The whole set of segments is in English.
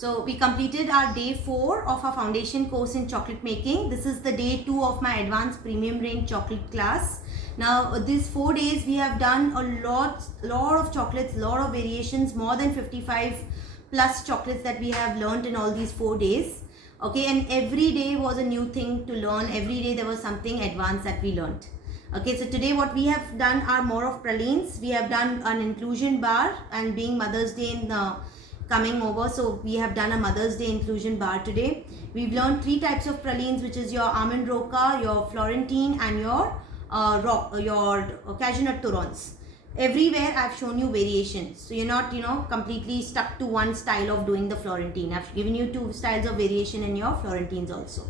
So we completed our day 4 of our foundation course in chocolate making. This is the day 2 of my advanced premium range chocolate class. Now these 4 days we have done a lot of chocolates, lot of variations, more than 55 plus chocolates that we have learned in all these 4 days. Okay, and every day was a new thing to learn. Every day there was something advanced that we learned. Okay, so today what we have done are more of pralines. We have done an inclusion bar, and being Mother's Day in coming over, so we have done a Mother's Day inclusion bar today. We've learned 3 types of pralines, which is your almond roca, your Florentine, and your cashew nut torrons. Everywhere I've shown you variations, so you're not completely stuck to one style of doing the Florentine. I've given you 2 styles of variation in your Florentines also.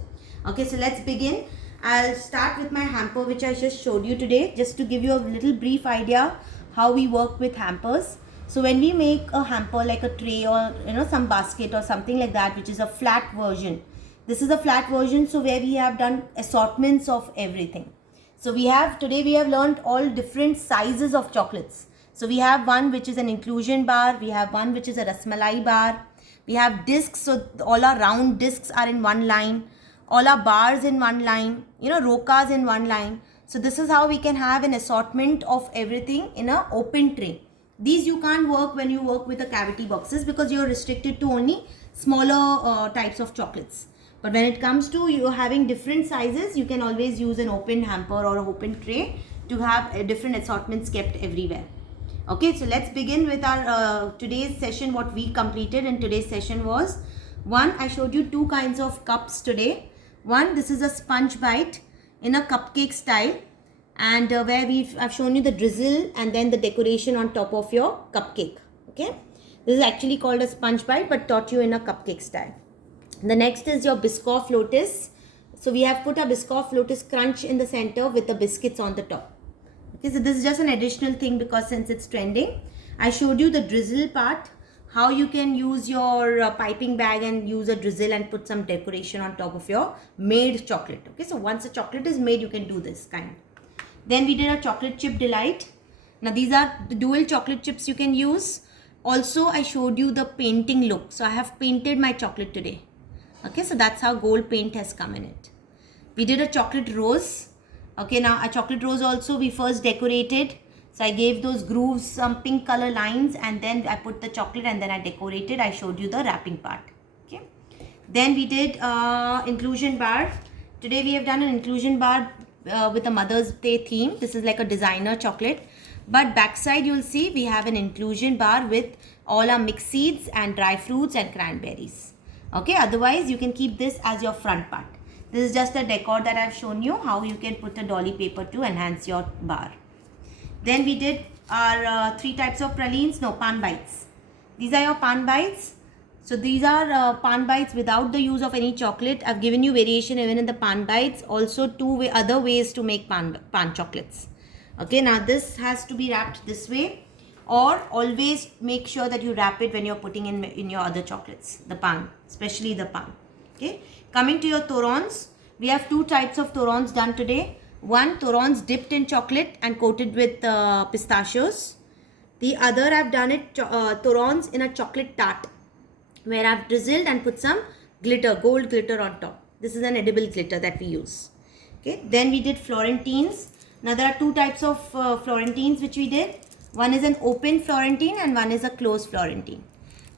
Okay, so let's begin. I'll start with my hamper, which I just showed you today, just to give you a little brief idea how we work with hampers. So when we make a hamper like a tray or some basket or something like that, which is a flat version, this is a flat version, so where we have done assortments of everything. So today we have learned all different sizes of chocolates. So we have one which is an inclusion bar, we have one which is a rasmalai bar, we have discs, so all our round discs are in one line, all our bars in one line, rocas in one line. So this is how we can have an assortment of everything in an open tray. These you can't work when you work with the cavity boxes, because you're restricted to only smaller types of chocolates. But when it comes to you having different sizes, you can always use an open hamper or an open tray to have different assortments kept everywhere. Okay, so let's begin with our today's session. What we completed in today's session was, one, I showed you 2 kinds of cups today. One, this is a sponge bite in a cupcake style, and where I've shown you the drizzle and then the decoration on top of your cupcake. Okay, this is actually called a sponge bite, but taught you in a cupcake style. The next is your Biscoff Lotus. So we have put a Biscoff Lotus crunch in the center with the biscuits on the top. Okay, so this is just an additional thing because since it's trending. I showed you the drizzle part, how you can use your piping bag and use a drizzle and put some decoration on top of your made chocolate. Okay, so once the chocolate is made, you can do this kind. Then we did a chocolate chip delight. Now these are the dual chocolate chips you can use. Also I showed you the painting look. So I have painted my chocolate today. Okay, so that's how gold paint has come in it. We did a chocolate rose. Okay, now a chocolate rose also we first decorated. So I gave those grooves some pink color lines, and then I put the chocolate and then I decorated. I showed you the wrapping part. Okay. Then we did inclusion bar. Today we have done an inclusion bar with a Mother's Day theme. This is like a designer chocolate. But backside you'll see we have an inclusion bar with all our mixed seeds and dry fruits and cranberries. Okay, otherwise you can keep this as your front part. This is just a decor that I've shown you how you can put a dolly paper to enhance your bar. Then we did our 3 types of pralines, pan bites. These are your pan bites. So these are pan bites without the use of any chocolate. I've given you variation even in the pan bites. Also 2 other ways to make pan chocolates. Okay, now this has to be wrapped this way, or always make sure that you wrap it when you're putting in your other chocolates, the pan, especially the pan. Okay, coming to your torrons, we have 2 types of torrons done today. One, torrons dipped in chocolate and coated with pistachios. The other, I've done it torrons in a chocolate tart, where I've drizzled and put some glitter, gold glitter on top. This is an edible glitter that we use. Okay, then we did Florentines. Now there are 2 types of Florentines which we did. One is an open Florentine and one is a closed Florentine.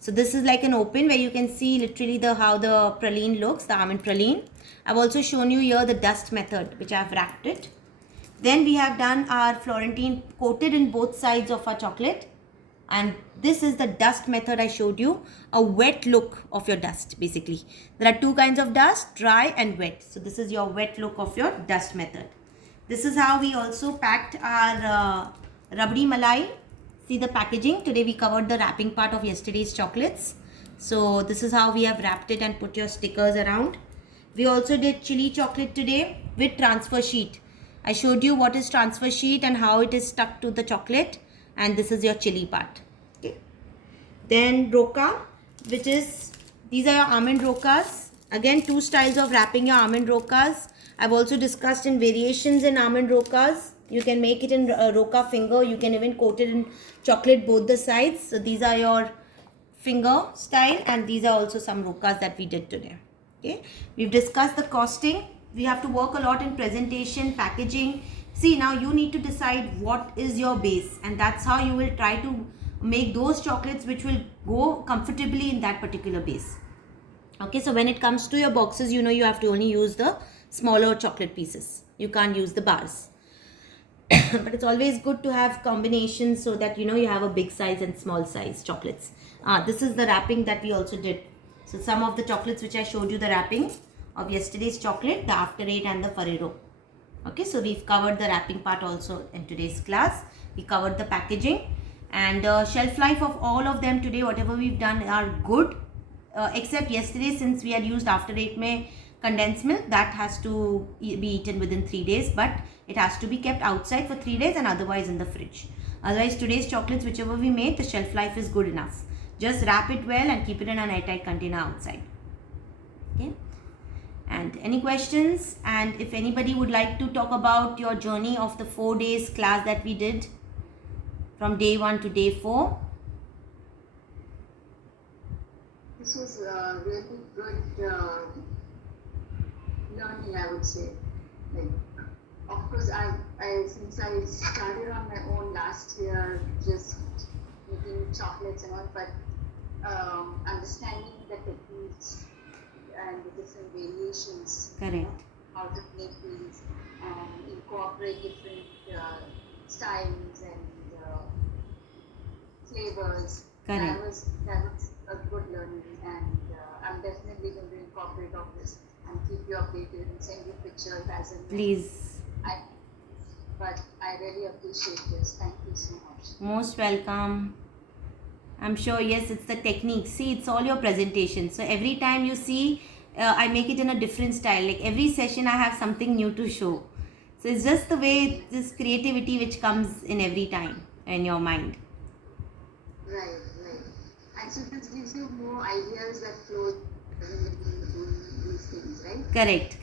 So this is like an open, where you can see literally how the praline looks, the almond praline. I've also shown you here the dust method, which I've wrapped it. Then we have done our Florentine coated in both sides of our chocolate. And this is the dust method I showed you, a wet look of your dust basically. There are 2 kinds of dust, dry and wet. So this is your wet look of your dust method. This is how we also packed our Rabdi Malai. See the packaging. Today we covered the wrapping part of yesterday's chocolates. So this is how we have wrapped it and put your stickers around. We also did chili chocolate today with transfer sheet. I showed you what is transfer sheet and how it is stuck to the chocolate, and this is your chili part. Okay. Then roca, which is, these are your almond rocas. Again, 2 styles of wrapping your almond rocas. I've also discussed in variations in almond rocas. You can make it in roca finger. You can even coat it in chocolate both the sides. So these are your finger style, and these are also some rokas that we did today. Okay, we've discussed the costing. We have to work a lot in presentation, packaging. See, now you need to decide what is your base, and that's how you will try to make those chocolates which will go comfortably in that particular base. Okay, so when it comes to your boxes, you know you have to only use the smaller chocolate pieces. You can't use the bars. But it's always good to have combinations so that you know you have a big size and small size chocolates. This is the wrapping that we also did. So some of the chocolates which I showed you the wrapping of yesterday's chocolate, the After Eight and the Ferrero. Okay, so we've covered the wrapping part also in today's class. We covered the packaging, and shelf life of all of them today, whatever we've done, are good. Except yesterday, since we had used After Eight में condensed milk, that has to be eaten within 3 days, but it has to be kept outside for 3 days and otherwise in the fridge. Otherwise, today's chocolates, whichever we made, the shelf life is good enough. Just wrap it well and keep it in an airtight container outside. Okay. And any questions? And if anybody would like to talk about your journey of the 4 days class that we did from day 1 to day 4. This was really good learning, I would say. Like, of course, I since I started on my own last year, just making chocolates and all, but understanding the techniques and the different variations. Correct. How to make these and incorporate different styles and flavors. Correct. That was a good learning, and I'm definitely going to incorporate all this and keep you updated and send you pictures as and when. Please. But I really appreciate this. Thank you so much. Most welcome. I'm sure, yes, it's the technique. See, it's all your presentation. So every time you see, I make it in a different style. Like every session, I have something new to show. So it's just the way, this creativity which comes in every time in your mind. Right. And so this gives you more ideas that flow in between these things, right? Correct.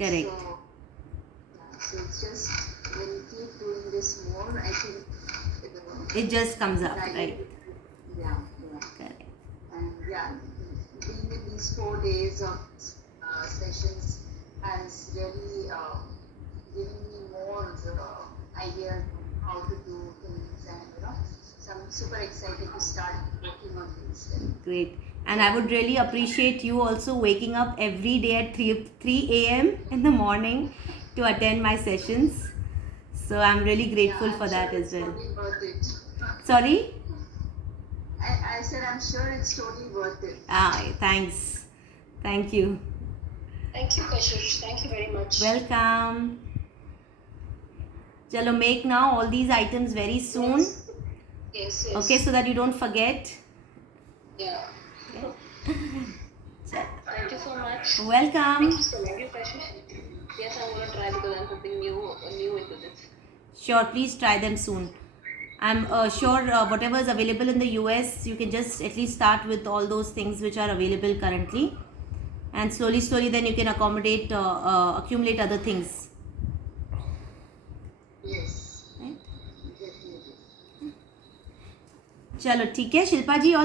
So it's just when you keep doing this more, I think it just comes up, right? Yeah. Correct. And being in these 4 days of sessions has really given me more ideas on how to do things, and so I'm super excited to start working on these. Great. And I would really appreciate you also waking up every day at 3 a.m. in the morning to attend my sessions. So I'm really grateful for that as well. Totally worth it. Sorry? I said I'm sure it's totally worth it. Thanks. Thank you. Thank you, Kashish. Thank you very much. Welcome. Chalo, make now all these items very soon. Yes. Okay, so that you don't forget. Yeah. Thank you so much. Welcome. Thank you, Kashish. Yes, I'm going to try because I'm putting new into this. Sure, please try them soon. I'm sure whatever is available in the US, you can just at least start with all those things which are available currently. And slowly then you can accumulate other things. Yes. Right? Chalo, theek hai, Shilpa ji.